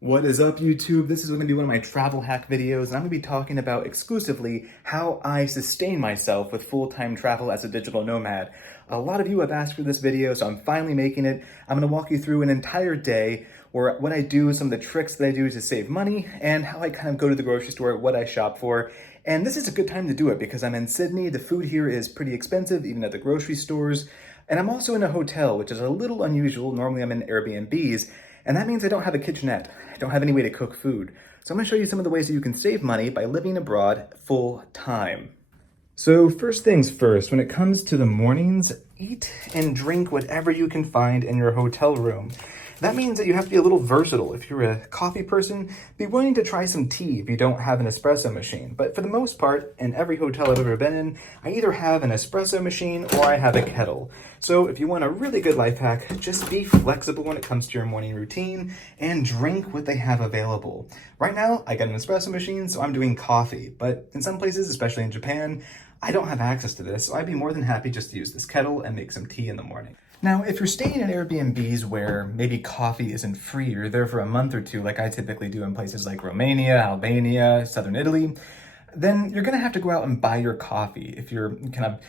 What is up, YouTube? This is going to be one of my travel hack videos, and I'm going to be talking about exclusively how I sustain myself with full-time travel as a digital nomad. A lot of you have asked for this video, so I'm finally making it. I'm going to walk you through an entire day where what I do, some of the tricks that I do to save money, and how I kind of go to the grocery store, what I shop for. And this is a good time to do it because I'm in Sydney. The food here is pretty expensive, even at the grocery stores. And I'm also in a hotel, which is a little unusual. Normally I'm in Airbnbs. And that means I don't have a kitchenette. I don't have any way to cook food. So I'm gonna show you some of the ways that you can save money by living abroad full time. So first things first, when it comes to the mornings, eat and drink whatever you can find in your hotel room. That means that you have to be a little versatile. If you're a coffee person, be willing to try some tea if you don't have an espresso machine. But for the most part, in every hotel I've ever been in, I either have an espresso machine or I have a kettle. So if you want a really good life hack, just be flexible when it comes to your morning routine and drink what they have available. Right now, I got an espresso machine, so I'm doing coffee. But in some places, especially in Japan, I don't have access to this, so I'd be more than happy just to use this kettle and make some tea in the morning. Now, if you're staying in Airbnbs where maybe coffee isn't free, you're there for a month or two, like I typically do in places like Romania, Albania, southern Italy, then you're gonna have to go out and buy your coffee if you're kind of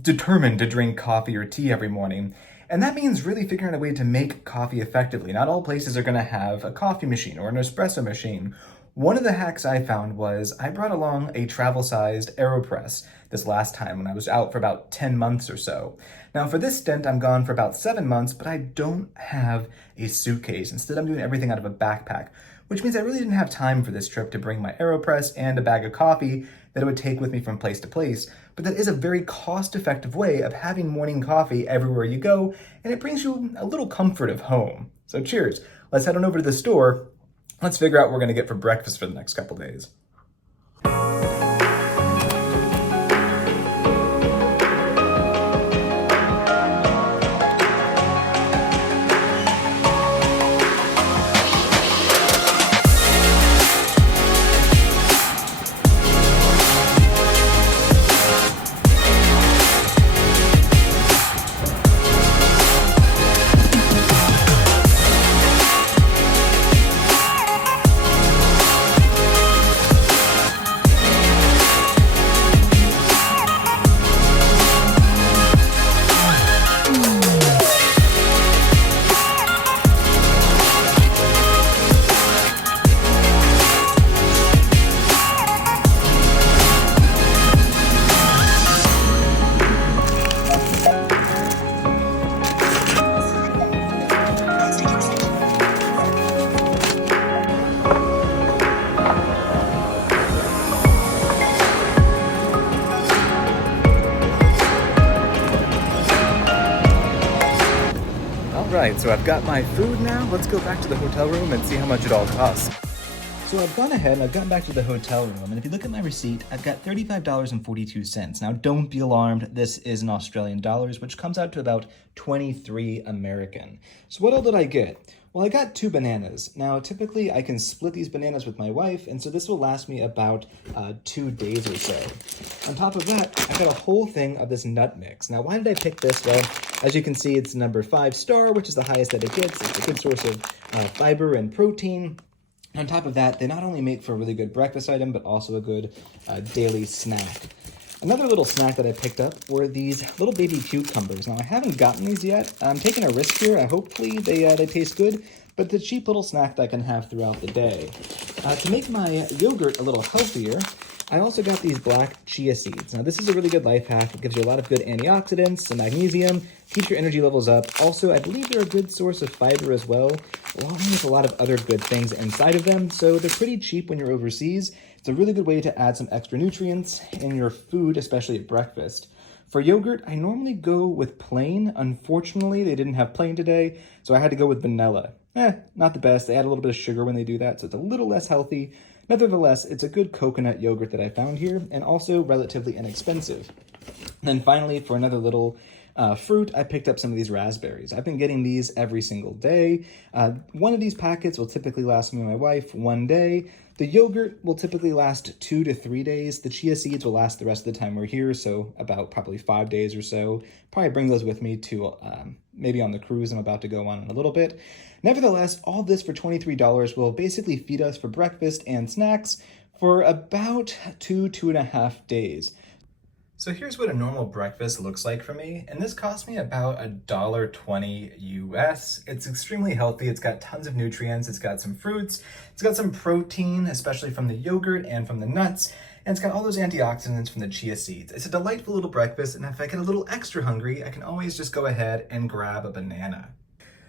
determined to drink coffee or tea every morning. And that means really figuring out a way to make coffee effectively. Not all places are gonna have a coffee machine or an espresso machine. One of the hacks I found was I brought along a travel-sized AeroPress this last time when I was out for about 10 months or so. Now for this stint, I'm gone for about 7 months, but I don't have a suitcase. Instead, I'm doing everything out of a backpack, which means I really didn't have time for this trip to bring my AeroPress and a bag of coffee that it would take with me from place to place. But that is a very cost-effective way of having morning coffee everywhere you go, and it brings you a little comfort of home. So cheers. Let's head on over to the store. Let's figure out what we're gonna get for breakfast for the next couple days. Right, so I've got my food now. Let's go back to the hotel room and see how much it all costs. So I've gone ahead and I've gotten back to the hotel room, and if you look at my receipt, I've got $35.42. Now don't be alarmed, this is in Australian dollars, which comes out to about 23 American. So what all did I get? Well, I got 2 bananas. Now, typically I can split these bananas with my wife, and so this will last me about 2 days or so. On top of that, I got a whole thing of this nut mix. Now, why did I pick this? Well, as you can see, it's number 5 star, which is the highest that it gets. It's a good source of fiber and protein. On top of that, they not only make for a really good breakfast item, but also a good daily snack. Another little snack that I picked up were these little baby cucumbers. Now, I haven't gotten these yet. I'm taking a risk here. Hopefully they taste good, but it's a cheap little snack that I can have throughout the day. To make my yogurt a little healthier, I also got these black chia seeds. Now, this is a really good life hack. It gives you a lot of good antioxidants, some magnesium, keeps your energy levels up. Also, I believe they're a good source of fiber as well, along with a lot of other good things inside of them. So they're pretty cheap when you're overseas. It's a really good way to add some extra nutrients in your food, especially at breakfast. For yogurt, I normally go with plain. Unfortunately, they didn't have plain today, so I had to go with vanilla. Not the best. They add a little bit of sugar when they do that, so it's a little less healthy. Nevertheless, it's a good coconut yogurt that I found here, and also relatively inexpensive. And then finally, for another little fruit, I picked up some of these raspberries. I've been getting these every single day. One of these packets will typically last me and my wife 1 day. The yogurt will typically last 2 to 3 days. The chia seeds will last the rest of the time we're here, so about probably 5 days or so. Probably bring those with me to maybe on the cruise I'm about to go on in a little bit. Nevertheless, all this for $23 will basically feed us for breakfast and snacks for about 2.5 days. So here's what a normal breakfast looks like for me, and this cost me about $1.20 US. It's extremely healthy, it's got tons of nutrients, it's got some fruits, it's got some protein, especially from the yogurt and from the nuts, and it's got all those antioxidants from the chia seeds. It's a delightful little breakfast, and if I get a little extra hungry, I can always just go ahead and grab a banana.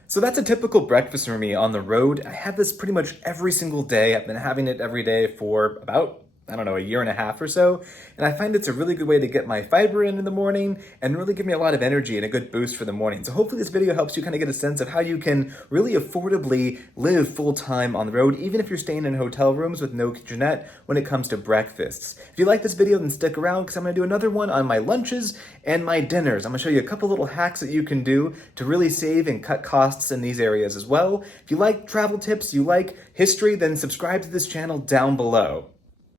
So that's a typical breakfast for me on the road. I have this pretty much every single day. I've been having it every day for about, I don't know, a year and a half or so. And I find it's a really good way to get my fiber in the morning and really give me a lot of energy and a good boost for the morning. So hopefully this video helps you kind of get a sense of how you can really affordably live full time on the road, even if you're staying in hotel rooms with no kitchenette when it comes to breakfasts. If you like this video, then stick around because I'm going to do another one on my lunches and my dinners. I'm going to show you a couple little hacks that you can do to really save and cut costs in these areas as well. If you like travel tips, you like history, then subscribe to this channel down below.